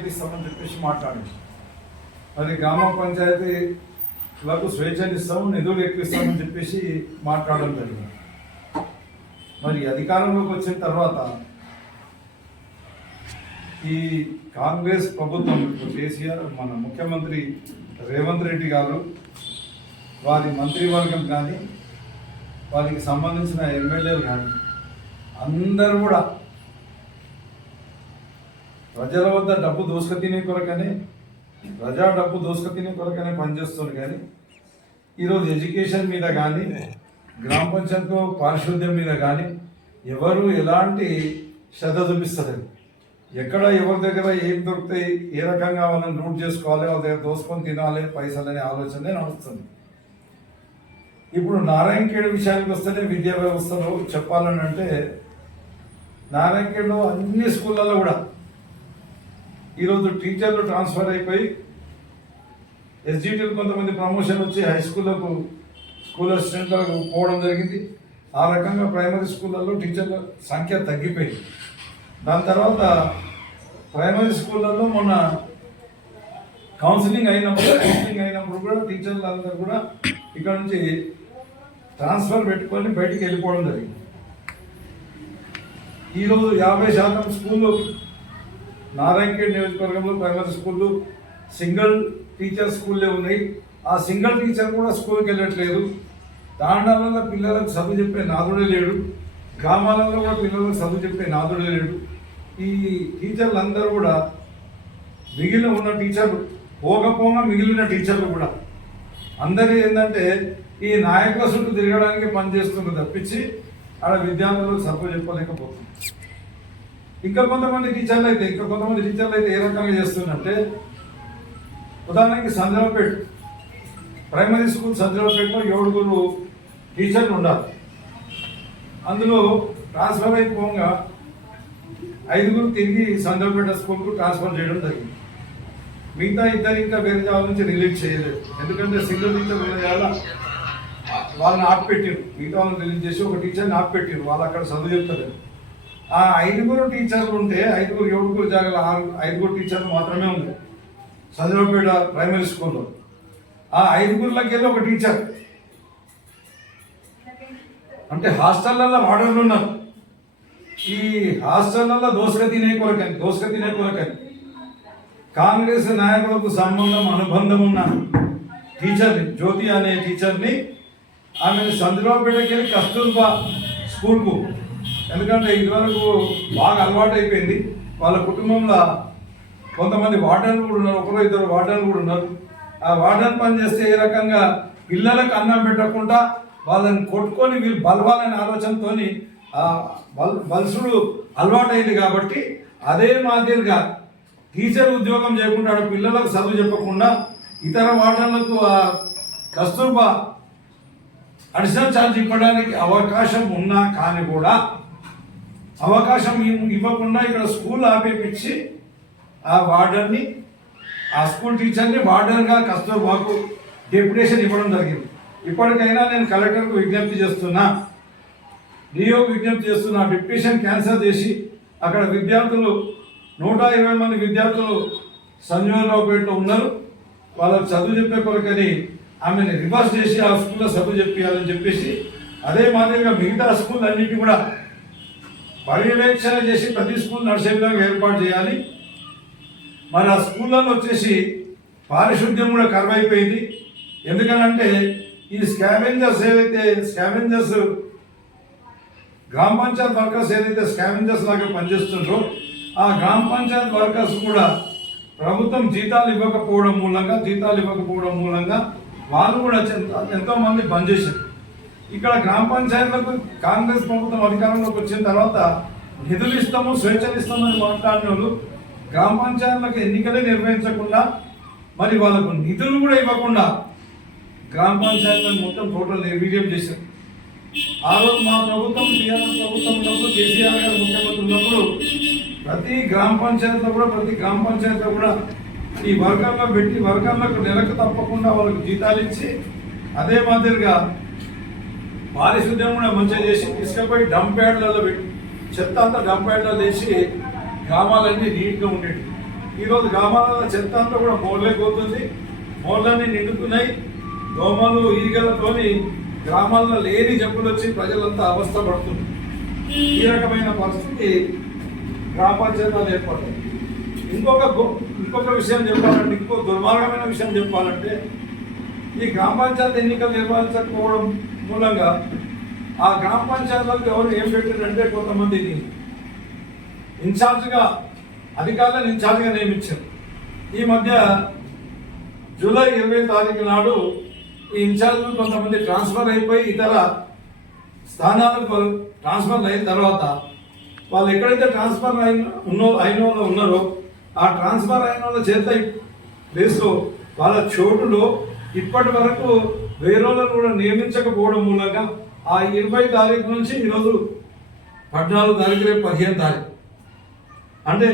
పంచాయతీ ఇస్తామని చెప్పేసి మాట్లాడింది. మరి గ్రామ పంచాయతీలకు స్వేచ్ఛను ఇస్తాము నిధులు ఎక్కువ చెప్పేసి మాట్లాడడం జరిగింది. మరి అధికారంలోకి వచ్చిన తర్వాత ఈ కాంగ్రెస్ ప్రభుత్వం కేసీఆర్ మన ముఖ్యమంత్రి రేవంత్ రెడ్డి గారు వారి మంత్రివర్గం కానీ వారికి సంబంధించిన ఎమ్మెల్యేలు కానీ అందరూ కూడా ప్రజల వద్ద డబ్బు దోసుక కొరకనే ప్రజా డబ్బు దోసుక కొరకనే పనిచేస్తుంది కానీ ఈరోజు ఎడ్యుకేషన్ మీద కానీ గ్రామ పంచాయత్ పారిశుద్ధ్యం మీద కానీ ఎవరు ఎలాంటి శ్రద్ధ చూపిస్తలేదు. ఎక్కడ ఎవరి దగ్గర ఏం దొరుకుతాయి ఏ రకంగా వాళ్ళని రూట్ చేసుకోవాలి వాళ్ళ దగ్గర దోసుకొని తినాలి పైసలు అనే ఆలోచనే నడుస్తుంది. ఇప్పుడు నారాయణఖేడ్ విషయానికి వస్తేనే విద్యా వ్యవస్థలో చెప్పాలని అంటే నారాయణఖేడ్లో అన్ని స్కూళ్ళల్లో కూడా ఈరోజు టీచర్లు ట్రాన్స్ఫర్ అయిపోయి ఎస్జిటీలు కొంతమంది ప్రమోషన్ వచ్చి హై స్కూళ్ళకు స్కూల్ అసిస్టెంట్లకు పోవడం జరిగింది. ఆ రకంగా ప్రైమరీ స్కూళ్ళల్లో టీచర్ల సంఖ్య తగ్గిపోయింది. దాని తర్వాత ప్రైమరీ స్కూళ్ళల్లో మొన్న కౌన్సిలింగ్ అయినప్పుడు కౌన్సిలింగ్ అయినప్పుడు కూడా టీచర్లు అందరూ కూడా ఇక్కడ నుంచి ట్రాన్స్ఫర్ పెట్టుకొని బయటికి వెళ్ళిపోవడం జరిగింది. ఈరోజు యాభై శాతం స్కూల్లో నారాయణఖేడ్ నియోజకవర్గంలో ప్రైమరీ స్కూళ్ళు సింగిల్ టీచర్ స్కూల్లే ఉన్నాయి. ఆ సింగిల్ టీచర్ కూడా స్కూల్కి వెళ్ళట్లేదు. తాండాలలో పిల్లలకు చదువు చెప్పే నాదుడే లేడు. గ్రామాలలో కూడా పిల్లలకు చదువు చెప్పే నాదుడే లేడు. ఈ టీచర్లు అందరూ కూడా మిగిలిన ఉన్న టీచర్లు పోకపోగా మిగిలిన టీచర్లు కూడా అందరూ ఏంటంటే ఈ నాయకుల చుట్టూ తిరగడానికి పనిచేస్తున్న తప్పించి ఆడ విద్యార్థులకు చదువు చెప్పలేకపోతుంది ఇంకా కొంతమంది టీచర్లు అయితే ఇంకా కొంతమంది టీచర్లు అయితే ఏ రకంగా చేస్తుందంటే ఉదాహరణకి సంజరావుపేట ప్రైమరీ స్కూల్ సంజరావుపేటలో ఏడుగురు టీచర్లు ఉండాలి. అందులో ట్రాన్స్ఫర్ అయిపోగా ఐదుగురు తిరిగి సంజరావుపేట స్కూల్కు ట్రాన్స్ఫర్ చేయడం జరిగింది. మిగతా ఇద్దరు ఇంకా వేరే జాబ్ నుంచి రిలీజ్ చేయలేదు. ఎందుకంటే సింగిల్ టీచర్ వేరే జాబ్ వాళ్ళని ఆపిపెట్టారు. మిగతా వాళ్ళని రిలీజ్ చేసి ఒక టీచర్ని ఆపిపెట్టారు. వాళ్ళు అక్కడ చదువు చెప్తలేదు ఆ ఐదుగురు టీచర్లు ఉంటే ఐదుగురు ఏడుగురు జాగాల ఆరు ఐదుగురు టీచర్లు మాత్రమే ఉంది చంద్రపేట ప్రైమరీ స్కూల్లో. ఆ ఐదుగురులకి వెళ్ళి ఒక టీచర్. అంటే హాస్టల్లలో వాడర్లు ఉన్నారు. ఈ హాస్టల్లలో దోసక తినే కొరకని దోసక తినే కొరకని. కాంగ్రెస్ నాయకులకు సంబంధం అనుబంధం ఉన్న టీచర్ని జ్యోతి అనే టీచర్ని ఆమెను చంద్రబాబుపేటకి వెళ్ళి కస్తూర్బా స్కూల్కు ఎందుకంటే ఇదివరకు బాగా అలవాటు అయిపోయింది వాళ్ళ కుటుంబంలో కొంతమంది వార్డన్లు కూడా ఉన్నారు ఒకరు ఇద్దరు వార్డన్లు కూడా ఉన్నారు. ఆ వాటర్ పని చేస్తే ఏ రకంగా పిల్లలకు అన్నం పెట్టకుండా వాళ్ళని కొట్టుకొని వీళ్ళు బలవాలనే ఆలోచనతో ఆ బల్ బల్సుడు అలవాటైంది కాబట్టి అదే మాదిరిగా టీచర్ ఉద్యోగం చేయకుండా ఆడ పిల్లలకు చదువు చెప్పకుండా ఇతర వాటర్లకు ఆ కస్తూర్బా అడిషనల్ ఛార్జ్ ఇవ్వడానికి అవకాశం ఉన్నా కానీ కూడా అవకాశం ఇవ్వకుండా ఇక్కడ స్కూల్ ఆపేపించి ఆ వార్డర్ని ఆ స్కూల్ టీచర్ని వార్డర్గా కస్తూర్బాకు డెప్యుటేషన్ ఇవ్వడం జరిగింది. ఇప్పటికైనా నేను కలెక్టర్కు విజ్ఞప్తి చేస్తున్నా. డిఓ విజ్ఞప్తి చేస్తున్నా డిప్యుటేషన్ క్యాన్సల్ చేసి అక్కడ విద్యార్థులు నూట ఇరవై మంది విద్యార్థులు సంజీవరావుపేటలో ఉన్నారు. వాళ్ళకి చదువు చెప్పే కొరకని ఆమెను రివర్స్ చేసి ఆ స్కూల్లో చదువు చెప్పాలని చెప్పేసి అదే మాదిరిగా మిగతా స్కూల్ అన్నిటి కూడా పర్యవేక్షణ చేసి ప్రతి స్కూల్ నడిచే విధంగా ఏర్పాటు చేయాలి. మరి ఆ స్కూళ్ళలో వచ్చేసి పారిశుద్ధ్యం కూడా కరువైపోయింది. ఎందుకనంటే ఈ స్కావెంజర్స్ ఏవైతే స్కావెంజర్స్ గ్రామ పంచాయత్ వర్కర్స్ ఏదైతే స్కావెంజర్స్ లాగా పనిచేస్తుండ్రో ఆ గ్రామ పంచాయత్ వర్కర్స్ కూడా ప్రభుత్వం జీతాలు ఇవ్వకపోవడం మూలంగా జీతాలు ఇవ్వకపోవడం మూలంగా వాళ్ళు కూడా ఎంతో మంది బంద్ ఇక్కడ గ్రామ పంచాయతీలకు కాంగ్రెస్ ప్రభుత్వం అధికారంలోకి వచ్చిన తర్వాత నిధులు ఇస్తాము స్వేచ్ఛలు ఇస్తామని మాట్లాడిన వాళ్ళు గ్రామ పంచాయతీలకు ఎన్నికలే నిర్వహించకుండా మరి వాళ్ళకు నిధులు కూడా ఇవ్వకుండా గ్రామ పంచాయతీలను మొత్తం టోటల్ నిర్వీర్యం చేశారు. ఆ రోజు మా ప్రభుత్వం టీఆర్ఎస్ ప్రభుత్వం ఉన్నప్పుడు కేసీఆర్ గారు ముఖ్యమంత్రి ఉన్నప్పుడు ప్రతి గ్రామ పంచాయతీలో కూడా ప్రతి గ్రామ పంచాయతీలో కూడా ఈ వర్గాల్లో పెట్టి వర్గాలకు నెలకు తప్పకుండా వాళ్ళకి జీతాలు ఇచ్చి అదే మాదిరిగా పారిశుద్ధ్యం కూడా మంచిగా చేసి తీసుకుపోయి డంప్ యార్డ్లలో పెట్టి చెత్త అంతా డంప్ యార్డ్లో చేసి గ్రామాలన్నీ నీట్గా ఉండేవి ఈరోజు గ్రామాలలో చెత్త అంతా కూడా మోర్లేకపోతుంది మోర్లన్నీ నిండుతున్నాయి దోమలు ఈగలతోని గ్రామాల్లో లేని జబ్బులు వచ్చి ప్రజలంతా అవస్థ పడుతుంది. ఈ రకమైన పరిస్థితి గ్రామ పంచాయతీలు ఏర్పడుతుంది. ఇంకొక గొ- ఇంకొక విషయం చెప్పాలంటే ఇంకో దుర్మార్గమైన విషయం చెప్పాలంటే ఈ గ్రామ పంచాయతీ ఎన్నికలు నిర్వహించకపోవడం మూలంగా ఆ గ్రామ పంచాయతీలకు ఎవరు ఏం పెట్టారంటే కొంతమందిని ఇన్ఛార్జ్గా అధికారులను ఇన్ఛార్జ్గా నియమించారు. ఈ మధ్య జూలై ఇరవై తారీఖు నాడు ఈ ఇన్ఛార్జ్లు కొంతమంది ట్రాన్స్ఫర్ అయిపోయి ఇతర స్థానాలకు ట్రాన్స్ఫర్ అయిన తర్వాత వాళ్ళు ఎక్కడైతే ట్రాన్స్ఫర్ అయిన ఉన్నో అయిన వాళ్ళు ఉన్నారో ఆ ట్రాన్స్ఫర్ అయిన వాళ్ళ చేత ప్లేస్లో వాళ్ళ చోటులో ఇప్పటి వరకు వేరే కూడా నియమించకపోవడం మూలంగా ఆ ఇరవై తారీఖు నుంచి ఈరోజు పద్నాలుగు తారీఖు రేపు పదిహేను తారీఖు. అంటే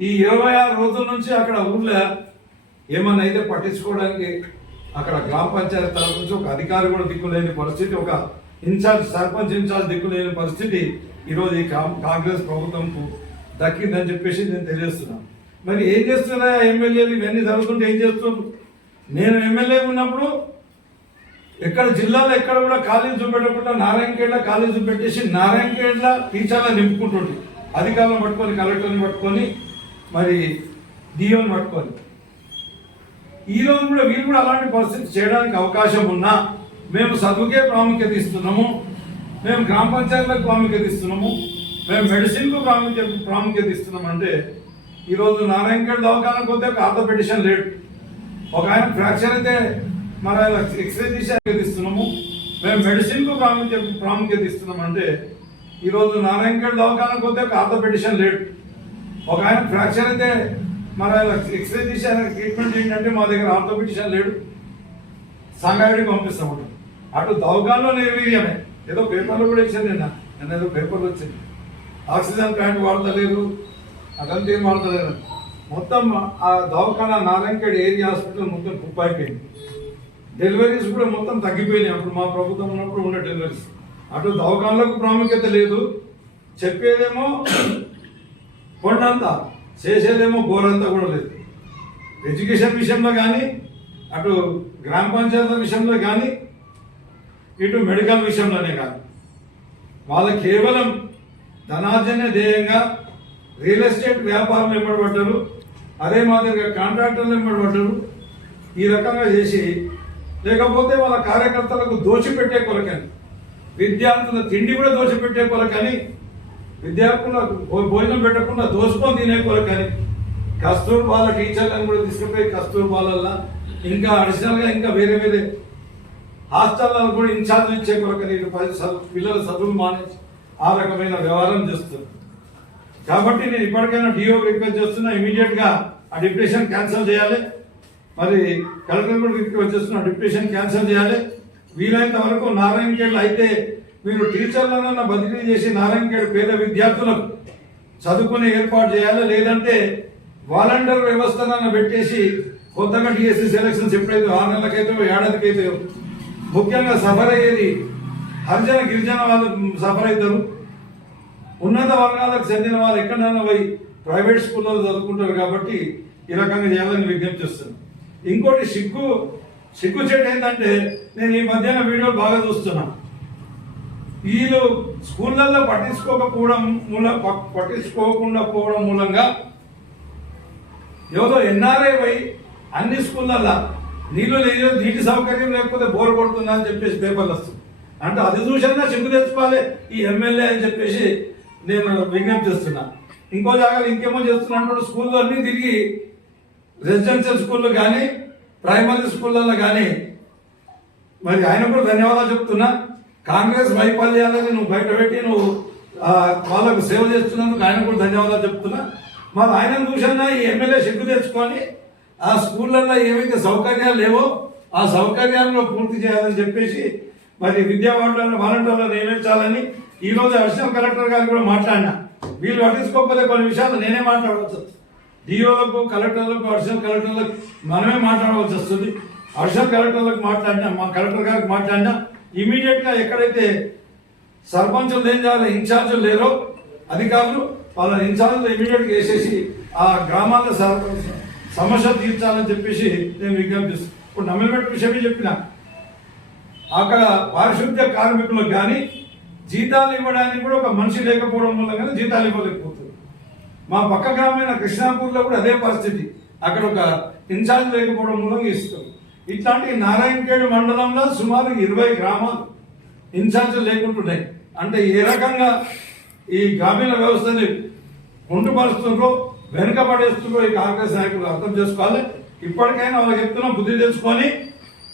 ఈ ఇరవై ఆరు రోజుల నుంచి అక్కడ ఊర్లో ఏమన్నా అయితే పట్టించుకోవడానికి అక్కడ గ్రామ పంచాయతీ తరఫు నుంచి ఒక అధికారి కూడా దిక్కులేని పరిస్థితి ఒక ఇన్ఛార్జ్ సర్పంచ్ ఇన్ఛార్జ్ దిక్కులేని పరిస్థితి ఈరోజు ఈ కాం- కాంగ్రెస్ ప్రభుత్వంకు దక్కిందని చెప్పేసి నేను తెలియజేస్తున్నాను మరి ఏం చేస్తున్నాయా ఎమ్మెల్యేలు? ఇవన్నీ జరుగుతుంటే ఏం చేస్తున్నారు? నేను ఎమ్మెల్యే ఉన్నప్పుడు ఎక్కడ జిల్లాలో ఎక్కడ కూడా కాలేజీ చూపెట్టకుండా నారాయణఖేడ్ల కాలేజీ చూపెట్టేసి నారాయణఖేడ్ల టీచర్లను నింపుకుంటుండే అధికారులను పట్టుకొని కలెక్టర్ని పట్టుకొని మరి డిఓని పట్టుకొని. ఈ రోజు కూడా వీళ్ళు కూడా అలాంటి పరిస్థితి చేయడానికి అవకాశం ఉన్నా మేము చదువుకే ప్రాముఖ్యత ఇస్తున్నాము మేము గ్రామ పంచాయతీలకు ప్రాముఖ్యత ఇస్తున్నాము మేము మెడిసిన్కు ప్రాముఖ్యత ప్రాముఖ్యత ఇస్తున్నాం అంటే ఈరోజు నారాయణఖేడ్ దవాఖానకు పోతే ఒక ఆర్థోపెడిషన్ లేట్ ఒక ఆయన ఫ్రాక్చర్ అయితే మరి ఆయన ఎక్స్రే తీసి ఇస్తున్నాము మేము మెడిసిన్కు ప్రాముఖ్యత ప్రాముఖ్యత ఇస్తున్నాం అంటే ఈరోజు నారాయణగఢ్ దవాఖానకు పోతే ఒక ఆర్థోపెడిషన్ లేట్ ఒక ఆయన ఫ్రాక్చర్ అయితే మరి ఆయన ఎక్స్రే తీసి ఆయన ట్రీట్మెంట్ ఏంటంటే మా దగ్గర ఆర్థోపెడిషన్ లేడు సంగారెడ్డికి పంపిస్తాం అటు దవాఖానలో నిర్వీర్యమే. ఏదో పేపర్లో కూడా ఇచ్చాను నిన్న. నిన్న ఏదో పేపర్లు వచ్చింది. ఆక్సిజన్ ప్లాంట్ వాడతలేరు అదంతా ఏం వాడతలేరు మొత్తం ఆ దవాఖాన నారాయణగఢ్ ఏరియా హాస్పిటల్ మొత్తం కుప్పైపోయింది డెలివరీస్ కూడా మొత్తం తగ్గిపోయినాయి. అప్పుడు మా ప్రభుత్వం ఉన్నప్పుడు ఉండే డెలివరీస్. అటు దవాఖానలకు ప్రాముఖ్యత లేదు. చెప్పేదేమో కొండంత చేసేదేమో గోరంతా కూడా లేదు. ఎడ్యుకేషన్ విషయంలో కానీ అటు గ్రామ పంచాయతీల విషయంలో కానీ ఇటు మెడికల్ విషయంలోనే కాదు. వాళ్ళ కేవలం ధనార్జన ధ్యేయంగా రియల్ ఎస్టేట్ వ్యాపారం ఎంబడబడ్డారు అదే మాదిరిగా కాంట్రాక్టర్లు ఎంబడబడ్డారు ఈ రకంగా చేసి లేకపోతే వాళ్ళ కార్యకర్తలకు దోచిపెట్టే కొలకని విద్యార్థుల తిండి కూడా దోచిపెట్టే కొలకని విద్యార్థులకు భోజనం పెట్టకుండా దోసుకొని తినే కొలకని కస్తూర్బాల టీచర్లను కూడా తీసుకుపోయి కస్తూర్బాలల్లా ఇంకా అడిషనల్గా ఇంకా వేరే వేరే హాస్టల్లో కూడా ఇన్ఛార్జ్ ఇచ్చే కొరకని పది పిల్లల చదువులు మానేసి ఆ రకమైన వ్యవహారం చేస్తుంది కాబట్టి నేను ఇప్పటికైనా డిఓ రిక్వెస్ట్ చేస్తున్నా ఇమీడియట్గా ఆ డిప్రెషన్ క్యాన్సిల్ చేయాలి. మరి కలెక్టర్ కూడా రిక్వెస్ట్ చేస్తున్నా డిప్యూటేషన్ క్యాన్సిల్ చేయాలి. వీలైనంత వరకు నారాయణఖేడ్ అయితే మీరు టీచర్లను బదిలీ చేసి నారాయణఖేడ్ పేద విద్యార్థులకు చదువుకునే ఏర్పాటు చేయాలి? లేదంటే వాలంటీర్ వ్యవస్థను పెట్టేసి కొత్తగా డిఎస్సి సెలక్షన్స్ ఎప్పుడైతే ఆరు నెలలకైతే ఏడాదికైతే ముఖ్యంగా సఫర్ అయ్యేది హరిజన గిరిజన వాళ్ళు సఫర్ అవుతారు ఉన్నత వర్గాలకు చెందిన వాళ్ళు ఎక్కడైనా పోయి ప్రైవేట్ స్కూల్లో చదువుకుంటారు కాబట్టి ఈ రకంగా చేయాలని విజ్ఞప్తి చేస్తున్నాను ఇంకోటి సిగ్గు సిగ్గు చెట్టు ఏంటంటే నేను ఈ మధ్యన వీడియోలు బాగా చూస్తున్నా. వీళ్ళు స్కూళ్ళల్లో పట్టించుకోకపోవడం మూల పట్టించుకోకుండా పోవడం మూలంగా ఏదో ఎన్ఆర్ఐ పోయి అన్ని స్కూళ్ళల్లో నీళ్ళు లేదు నీటి సౌకర్యం లేకపోతే బోర్ కొడుతుందా అని చెప్పేసి పేపర్లు వస్తుంది అంటే అది చూసినా సిగ్గు తెచ్చుకోవాలి ఈ ఎమ్మెల్యే అని చెప్పేసి నేను విజ్ఞప్తి చేస్తున్నా. ఇంకో జాగాలు ఇంకేమో చేస్తున్నా స్కూల్లో అన్ని తిరిగి రెసిడెన్షియల్ స్కూల్లో కానీ ప్రైమరీ స్కూళ్ళల్లో కానీ మరి ఆయన కూడా ధన్యవాదాలు చెప్తున్నా. కాంగ్రెస్ వైఫల్యాలని నువ్వు బయట పెట్టి నువ్వు ఆ, వాళ్ళకు సేవ చేస్తున్నందుకు ఆయన కూడా ధన్యవాదాలు చెప్తున్నా. మరి ఆయన చూసన్నా ఈ ఎమ్మెల్యే సిగ్గు తెచ్చుకొని? ఆ స్కూళ్ళల్లో ఏవైతే సౌకర్యాలు లేవో ఆ సౌకర్యాలను పూర్తి చేయాలని చెప్పేసి మరి విద్యా వాలంటీర్లను నియమించాలని ఈ రోజు అడిషనల్ కలెక్టర్ గారు కూడా మాట్లాడినా. వీళ్ళు పట్టించుకోకపోతే కొన్ని విషయాలు నేనే మాట్లాడవచ్చు డిఓలకు కలెక్టర్లకు అడిషనల్ కలెక్టర్లకు మనమే మాట్లాడవలసి వస్తుంది. అడిషనల్ కలెక్టర్లకు మాట్లాడినా మా కలెక్టర్ గారికి మాట్లాడినా ఇమీడియట్గా ఎక్కడైతే సర్పంచులు ఏం చేయాలి ఇన్ఛార్జులు లేరో అధికారులు వాళ్ళ ఇన్ఛార్జ్ ఇమీడియట్గా వేసేసి ఆ గ్రామాల సమస్య తీర్చాలని చెప్పేసి నేను విజ్ఞప్తిస్తాను ఇప్పుడు నమ్మలబెట్ట విషయమే చెప్పిన అక్కడ పారిశుద్ధ్య కార్మికులకు కానీ జీతాలు ఇవ్వడానికి కూడా ఒక మనిషి లేకపోవడం వల్ల కానీ జీతాలు ఇవ్వలేకపోతుంది మా పక్క గ్రామైన కృష్ణాపూర్లో కూడా అదే పరిస్థితి. అక్కడ ఒక ఇన్ఛార్జ్ లేకపోవడం మూలంగా ఇస్తారు ఇట్లాంటి నారాయణఖేడ్ మండలంలో సుమారు ఇరవై గ్రామాలు ఇన్ఛార్జ్ లేకుంటున్నాయి. అంటే ఏ రకంగా ఈ గ్రామీణ వ్యవస్థని కుంటుపరుస్తుండ్రో వెనుకబడేస్తుండ్రో ఈ కాంగ్రెస్ నాయకులు అర్థం చేసుకోవాలి. ఇప్పటికైనా వాళ్ళకి చెప్తున్నా బుద్ధి తెలుసుకొని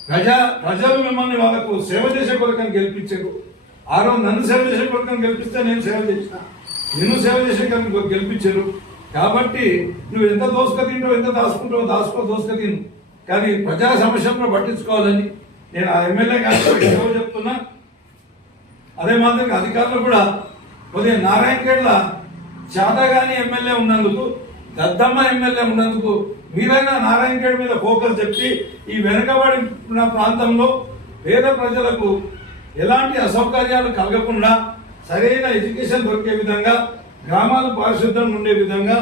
ప్రజా ప్రజలు మిమ్మల్ని వాళ్ళకు సేవ చేసే కొరకని గెలిపించారు. ఆ రోజు నన్ను సేవ చేసే కొరకని గెలిపిస్తే నేను సేవ చేసిన. నిన్ను సేవ చేసే కానీ గెలిపించారు. కాబట్టి నువ్వు ఎంత దోసుక తింటావు ఎంత దాచుకుంటావు దాచుకో దోసుక తిను. కానీ ప్రజా సమస్యలను పట్టించుకోవాలని నేను ఆ ఎమ్మెల్యే గారికి సేవ చెప్తున్నా. అదే మాదిరిగా అధికారులు కూడా కొద్దిగా నారాయణఖేడ్ల చాతగాని ఎమ్మెల్యే ఉన్నందుకు దద్దమ్మ ఎమ్మెల్యే ఉన్నందుకు మీరైనా నారాయణఖేడ్ మీద ఫోకస్ చెప్పి ఈ వెనుకబడి ప్రాంతంలో పేద ప్రజలకు ఎలాంటి అసౌకర్యాలు కలగకుండా సరైన ఎడ్యుకేషన్ దొరికే విధంగా గ్రామాలు పారిశుద్ధంగా ఉండే విధంగా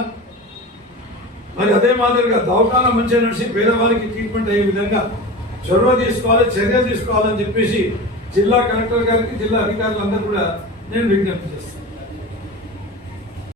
మరి అదే మాదిరిగా దవాఖాన మంచిగా నడిచి పేదవారికి ట్రీట్మెంట్ అయ్యే విధంగా చొరవ తీసుకోవాలి చర్య తీసుకోవాలని చెప్పేసి జిల్లా కలెక్టర్ గారికి జిల్లా అధికారులందరూ కూడా నేను విజ్ఞప్తి చేస్తాను